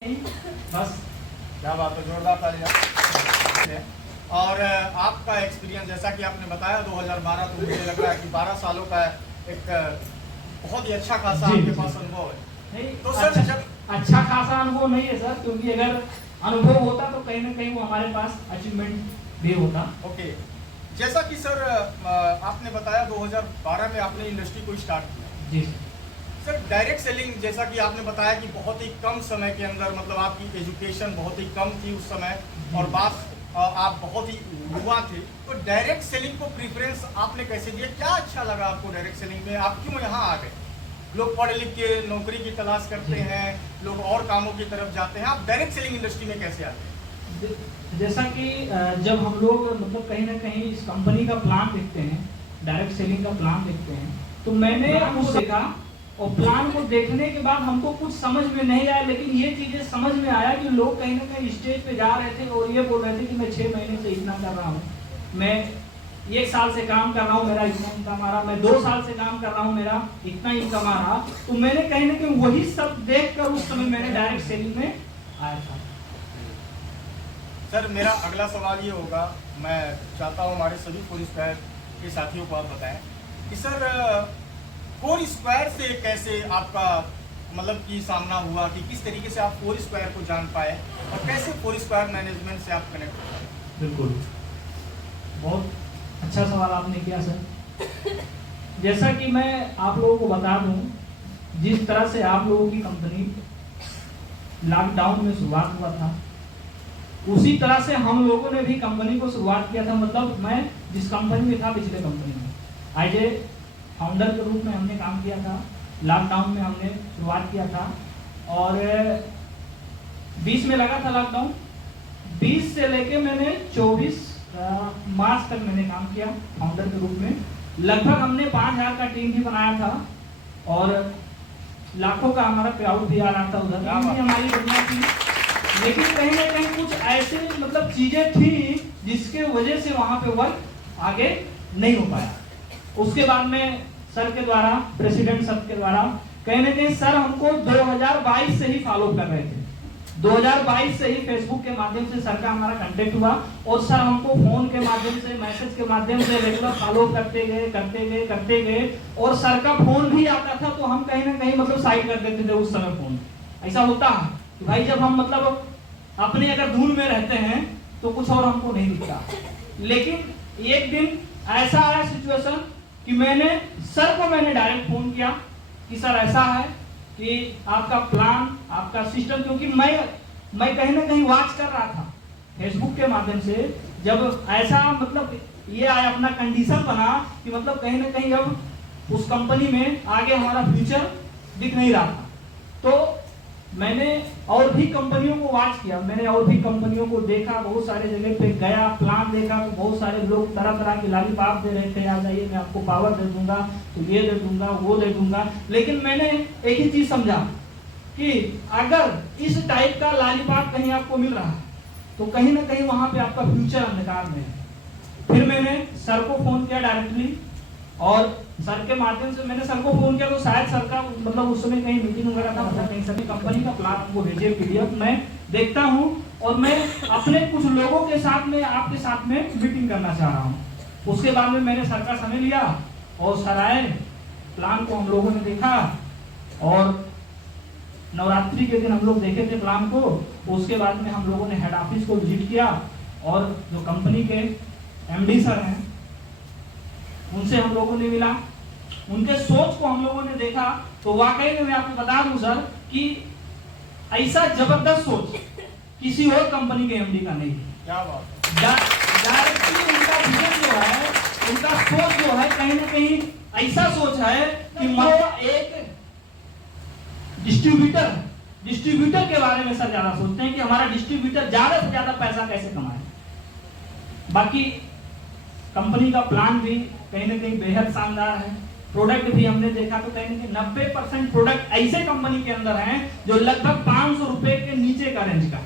बस क्या बात है, जोरदार तालियां। और आपका एक्सपीरियंस जैसा कि आपने बताया 2012, तो मुझे लग रहा है कि 12 सालों का एक बहुत ही अच्छा खासा आपके पास अनुभव है। नहीं तो सर अच्छा खासा अनुभव नहीं है सर, क्योंकि अगर अनुभव होता तो कहीं ना कहीं वो हमारे पास अचीवमेंट भी होता। ओके, जैसा कि सर आपने बताया 2012 में आपने इंडस्ट्री को स्टार्ट किया। जी सर, डायरेक्ट सेलिंग जैसा कि आपने बताया कि बहुत ही कम समय के अंदर, मतलब आपकी एजुकेशन बहुत ही कम थी उस समय और आप बहुत ही युवा थे, तो डायरेक्ट सेलिंग को प्रीफरेंस आपने कैसे दिया? क्या अच्छा लगा आपको डायरेक्ट सेलिंग में? आप क्यों यहाँ आ गए? लोग पढ़ लिख के नौकरी की तलाश करते हैं, लोग और कामों की तरफ जाते हैं, आप डायरेक्ट सेलिंग इंडस्ट्री में कैसे आ गए? जैसा कि जब हम लोग मतलब कहीं ना कहीं इस कंपनी का प्लान देखते हैं, डायरेक्ट सेलिंग का प्लान देखते हैं, तो मैंने कुछ देखा और प्लान को देखने के बाद हमको कुछ समझ में नहीं आया, लेकिन ये चीजें समझ में आया कि लोग कहीं ना कहीं स्टेज पे जा रहे थे और ये बोल रहे थे कि मैं 6 महीने से इतना कर रहा हूँ, मैं 1 साल से काम कर रहा हूँ, मेरा इतना इनकम आ रहा, मैं 2 साल से काम कर रहा हूँ, मेरा इतना इनकम आ रहा। तो मैंने कहीं ना कहीं वही सब देख कर उस समय मैंने डायरेक्ट सेलिंग में आया था। सर, मेरा अगला सवाल ये होगा, मैं चाहता हूँ हमारे सभी फोर स्क्वायर के साथियों को आप बताएं कि सर फोर स्क्वायर से कैसे आपका मतलब कि सामना हुआ, कि किस तरीके से आप फोर स्क्वायर को जान पाए और कैसे फोर स्क्वायर मैनेजमेंट से आप कनेक्ट हो पाए? बिल्कुल, बहुत अच्छा सवाल आपने किया सर। जैसा कि मैं आप लोगों को बता दूं, जिस तरह से आप लोगों की कंपनी लॉकडाउन में शुरुआत हुआ था, उसी तरह से हम लोगों ने भी कंपनी को शुरुआत किया था। मतलब मैं जिस कंपनी में था, पिछले कंपनी में एज ए फाउंडर के रूप में हमने काम किया था। लॉकडाउन में हमने शुरुआत किया था और 20 में लगा था लॉकडाउन। 20 से लेके मैंने 24 मार्च तक मैंने काम किया फाउंडर के रूप में। लगभग हमने 5000 का टीम भी बनाया था और लाखों का हमारा पेआउट भी आ रहा था उधर, हमारी दुनिया थी। लेकिन कहीं ना कहीं कुछ ऐसे मतलब चीजें थी जिसके वजह से वहां पे वर्क आगे नहीं हो पाया। उसके बाद में सर के द्वारा, प्रेसिडेंट सर के द्वारा कहीं ना कहीं सर हमको 2022 से ही फॉलो कर रहे थे। 2022 से ही फेसबुक के माध्यम से सर का हमारा कांटेक्ट हुआ और सर हमको फोन के माध्यम से, मैसेज के माध्यम से रेगुलर फॉलो करते गए और सर का फोन भी आता था तो हम कहीं ना कहीं मतलब साइड कर देते थे उस समय फोन। ऐसा होता है कि भाई जब हम मतलब अपने अगर धुन में रहते हैं तो कुछ और हमको नहीं दिखता। लेकिन एक दिन ऐसा आया सिचुएशन कि मैंने सर को डायरेक्ट फोन किया कि सर ऐसा है कि आपका प्लान, आपका सिस्टम, क्योंकि मैं कहीं ना कहीं वॉच कर रहा था फेसबुक के माध्यम से। जब ऐसा मतलब ये आया, अपना कंडीशन बना कि मतलब कहीं ना कहीं अब उस कंपनी में आगे हमारा फ्यूचर दिख नहीं रहा था, तो मैंने और भी कंपनियों को वॉच किया। मैंने और भी कंपनियों को देखा, बहुत सारे जगह पे गया, प्लान देखा तो बहुत सारे लोग तरह तरह की लॉलीपॉप दे रहे थे, आ जाइए मैं आपको पावर दे दूंगा, तो ये दे दूंगा, वो दे दूंगा। लेकिन मैंने एक ही चीज समझा कि अगर इस टाइप का लॉलीपॉप कहीं आपको मिल रहा है तो कहीं ना कहीं वहां पे आपका फ्यूचर अंधकार में है। फिर मैंने सर को फोन किया डायरेक्टली और सर के माध्यम से मैंने सर को फोन किया तो शायद सर का मतलब उस समय कहीं मीटिंग वगैरह था, मतलब कहीं सभी कंपनी का प्लान हमको भेजिए PDF मैं देखता हूं और मैं अपने कुछ लोगों के साथ में, आपके साथ में मीटिंग करना चाह रहा हूं। उसके बाद में मैंने सर का समय लिया और सर आए, प्लान को हम लोगों ने देखा और नवरात्रि के दिन हम लोग देखे थे प्लान को। उसके बाद में हम लोगों ने हेड ऑफिस को विजिट किया और जो कंपनी के MD सर हैं उनसे हम लोगों ने मिला, उनके सोच को हम लोगों ने देखा तो वाकई में मैं आपको बता दूं सर कि ऐसा जबरदस्त सोच किसी और कंपनी के MD का नहीं है। क्या बात, डायरेक्टली उनका विजन जो है, उनका सोच जो है, कहीं ना कहीं ऐसा सोच है कि मतलब एक डिस्ट्रीब्यूटर के बारे में सर ज्यादा सोचते हैं कि हमारा डिस्ट्रीब्यूटर ज्यादा से ज्यादा पैसा कैसे कमाए। बाकी कंपनी का प्लान भी कहीं ना कहीं बेहद शानदार है। प्रोडक्ट भी हमने देखा तो कहीं ना कहीं 90% प्रोडक्ट ऐसे कंपनी के अंदर हैं जो लगभग 500 रुपए के नीचे का रेंज का।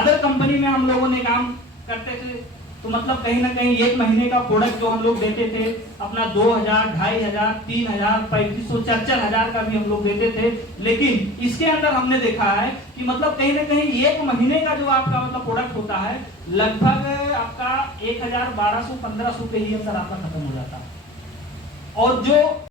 अदर कंपनी में हम लोगों ने काम करते थे तो मतलब कहीं ना कहीं एक महीने का प्रोडक्ट जो हम लोग देते थे अपना 2000, 2500, 3000, 3500, 4000 का भी हम लोग देते थे। लेकिन इसके अंदर हमने देखा है कि मतलब कहीं ना कहीं एक महीने का जो आपका मतलब प्रोडक्ट होता है लगभग आपका 1000, 1200, 1500 के ही अंदर आपका खत्म हो जाता है। और जो